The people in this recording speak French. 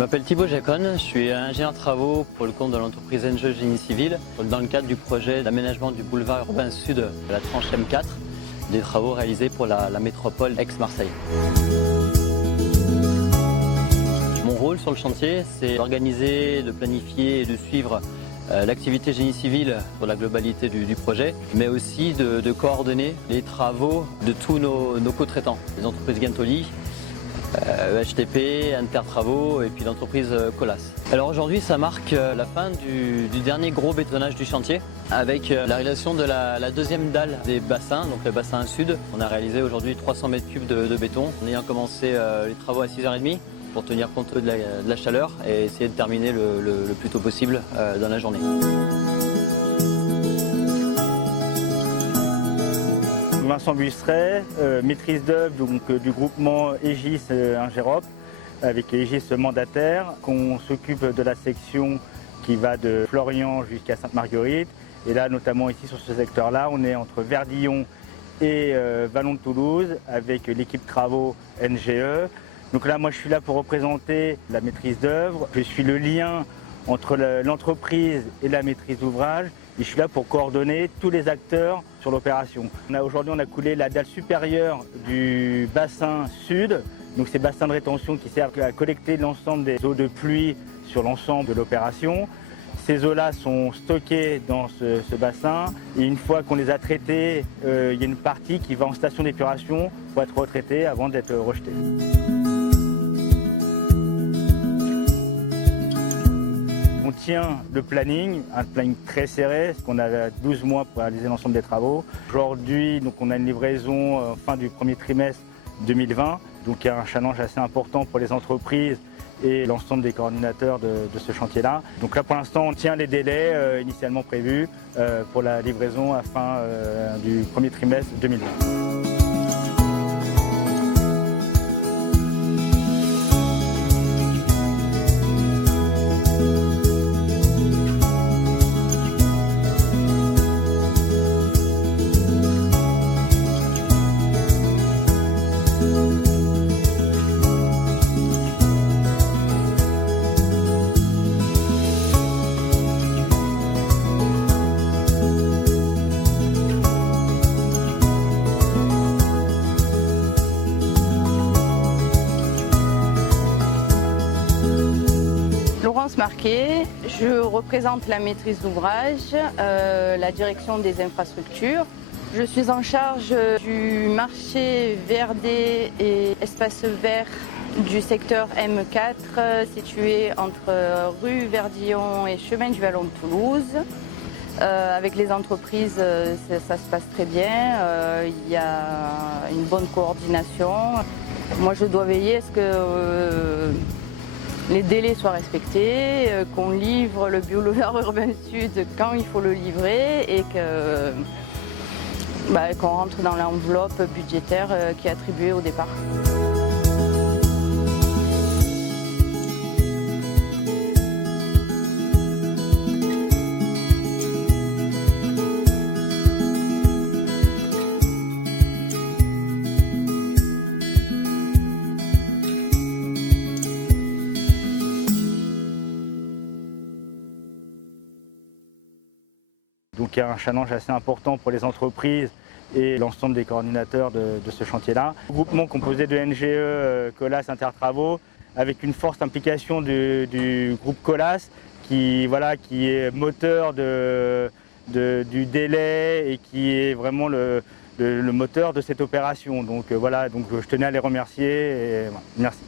Je m'appelle Thibaut Jacon, je suis ingénieur de travaux pour le compte de l'entreprise NGE Génie Civil dans le cadre du projet d'aménagement du boulevard urbain sud de la tranche M4, des travaux réalisés pour la métropole Aix-Marseille. Mon rôle sur le chantier, c'est d'organiser, de planifier et de suivre l'activité génie civil pour la globalité du projet, mais aussi de coordonner les travaux de tous nos co-traitants, les entreprises Gantoli, HTP, Intertravaux et puis l'entreprise Colas. Alors aujourd'hui, ça marque la fin du dernier gros bétonnage du chantier avec la réalisation de la deuxième dalle des bassins, donc le bassin sud. On a réalisé aujourd'hui 300 mètres cubes de béton en ayant commencé les travaux à 6h30 pour tenir compte de la chaleur et essayer de terminer le plus tôt possible dans la journée. Vincent Buisseret, maîtrise d'œuvre du groupement Aegis Ingerop, avec Aegis mandataire, qu'on s'occupe de la section qui va de Florian jusqu'à Sainte-Marguerite. Et là, notamment ici sur ce secteur-là, on est entre Verdillon et Vallon de Toulouse avec l'équipe travaux NGE. Donc là, moi, je suis là pour représenter la maîtrise d'œuvre. Je suis le lien entre l'entreprise et la maîtrise d'ouvrage. Et je suis là pour coordonner tous les acteurs sur l'opération. Aujourd'hui, on a coulé la dalle supérieure du bassin sud. Donc, c'est bassin de rétention qui sert à collecter l'ensemble des eaux de pluie sur l'ensemble de l'opération. Ces eaux-là sont stockées dans ce bassin. Et une fois qu'on les a traitées, il y a une partie qui va en station d'épuration pour être retraitée avant d'être rejetée. On tient le planning, un planning très serré, parce qu'on a 12 mois pour réaliser l'ensemble des travaux. Aujourd'hui, on a une livraison fin du premier trimestre 2020, donc il y a un challenge assez important pour les entreprises et l'ensemble des coordinateurs de ce chantier-là. Donc là, pour l'instant, on tient les délais initialement prévus pour la livraison à fin du premier trimestre 2020. Laurence Marquet, je représente la maîtrise d'ouvrage, la direction des infrastructures. Je suis en charge du marché VRD et espace vert du secteur M4 situé entre rue Verdillon et chemin du Vallon de Toulouse. Avec les entreprises, ça se passe très bien, il y a une bonne coordination. Moi, je dois veiller à ce que les délais soient respectés, qu'on livre le boulevard urbain sud quand il faut le livrer et qu'on rentre dans l'enveloppe budgétaire qui est attribuée au départ. Donc il y a un challenge assez important pour les entreprises et l'ensemble des coordinateurs de ce chantier-là. Un groupement composé de NGE, Colas, Intertravaux, avec une forte implication du groupe Colas qui est moteur du délai et qui est vraiment le moteur de cette opération. Donc je tenais à les remercier et merci.